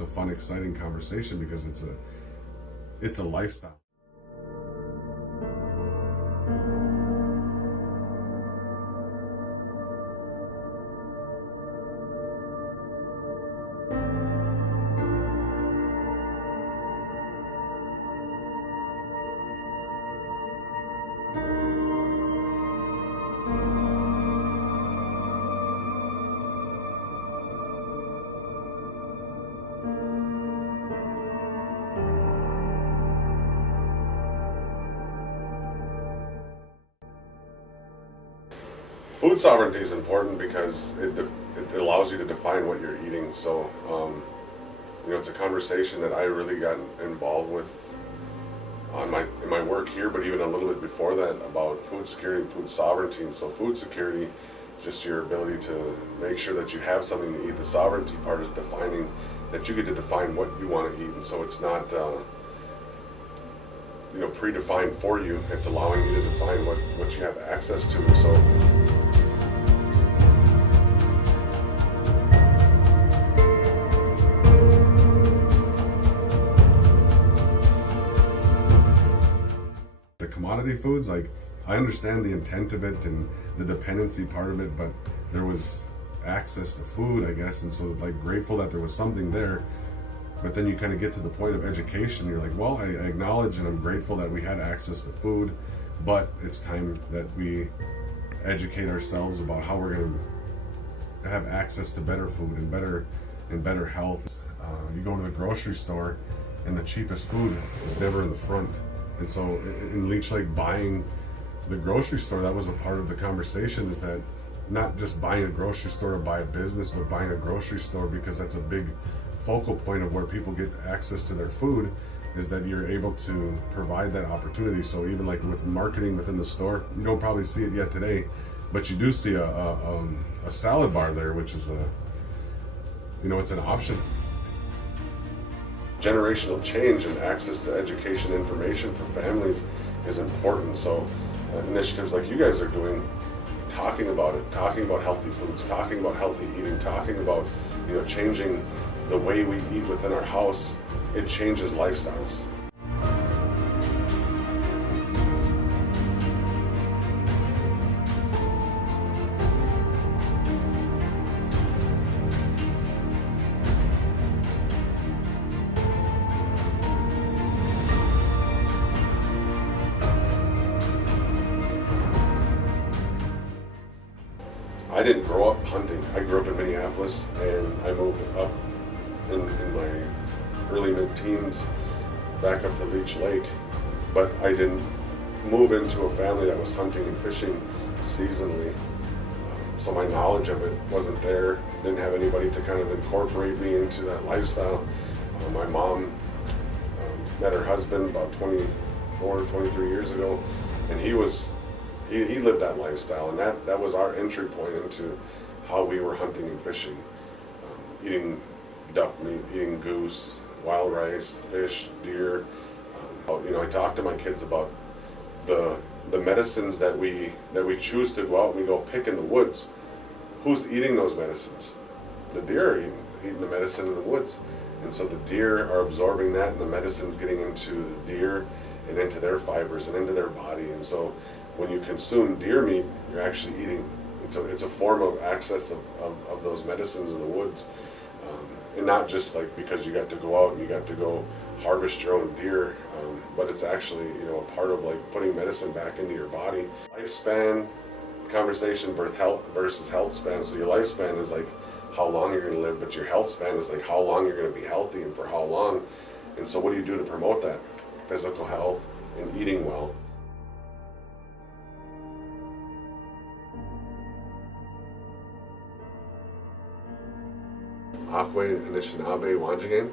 it's a fun, exciting conversation because it's a lifestyle. Food sovereignty is important because it allows you to define what you're eating. So, it's a conversation that I really got involved with in my work here, but even a little bit before that, about food security and food sovereignty. And so food security is just your ability to make sure that you have something to eat. The sovereignty part is defining that you get to define what you want to eat, and so it's not predefined for you. It's allowing you to define what you have access to. And so the commodity foods, like, I understand the intent of it and the dependency part of it, but there was access to food, I guess, and so, like, grateful that there was something there. But then you kind of get to the point of education. You're like, well, I acknowledge and I'm grateful that we had access to food, but it's time that we educate ourselves about how we're going to have access to better food and better health. You go to the grocery store, and the cheapest food is never in the front. And so in Leech Lake, buying the grocery store, that was a part of the conversation, is that not just buying a grocery store to buy a business, but buying a grocery store because that's a big focal point of where people get access to their food, is that you're able to provide that opportunity. So even like with marketing within the store, you don't probably see it yet today, but you do see a salad bar there, which is it's an option. Generational change and access to education information for families is important. So initiatives like you guys are doing, talking about it, talking about healthy foods, talking about healthy eating, talking about changing the way we eat within our house, it changes lifestyles. I didn't grow up hunting. I grew up in Minneapolis, and I moved up in my early mid-teens back up to Leech Lake, but I didn't move into a family that was hunting and fishing seasonally, so my knowledge of it wasn't there. Didn't have anybody to kind of incorporate me into that lifestyle. My mom met her husband about 24, 23 years ago, and he lived that lifestyle, and that was our entry point into how we were hunting and fishing, eating duck meat, eating goose, wild rice, fish, deer. I talk to my kids about the medicines that we choose to go out and we go pick in the woods. Who's eating those medicines? The deer are eating the medicine in the woods, and so the deer are absorbing that, and the medicine's getting into the deer and into their fibers and into their body. And so when you consume deer meat, you're actually eating. It's a form of access of those medicines in the woods. And not just like because you got to go out and you got to go harvest your own deer, but it's actually a part of like putting medicine back into your body. Lifespan conversation, health versus health span. So your lifespan is like how long you're going to live, but your health span is like how long you're going to be healthy and for how long. And so what do you do to promote that? Physical health and eating well. Akawe, Anishinaabewanjigen.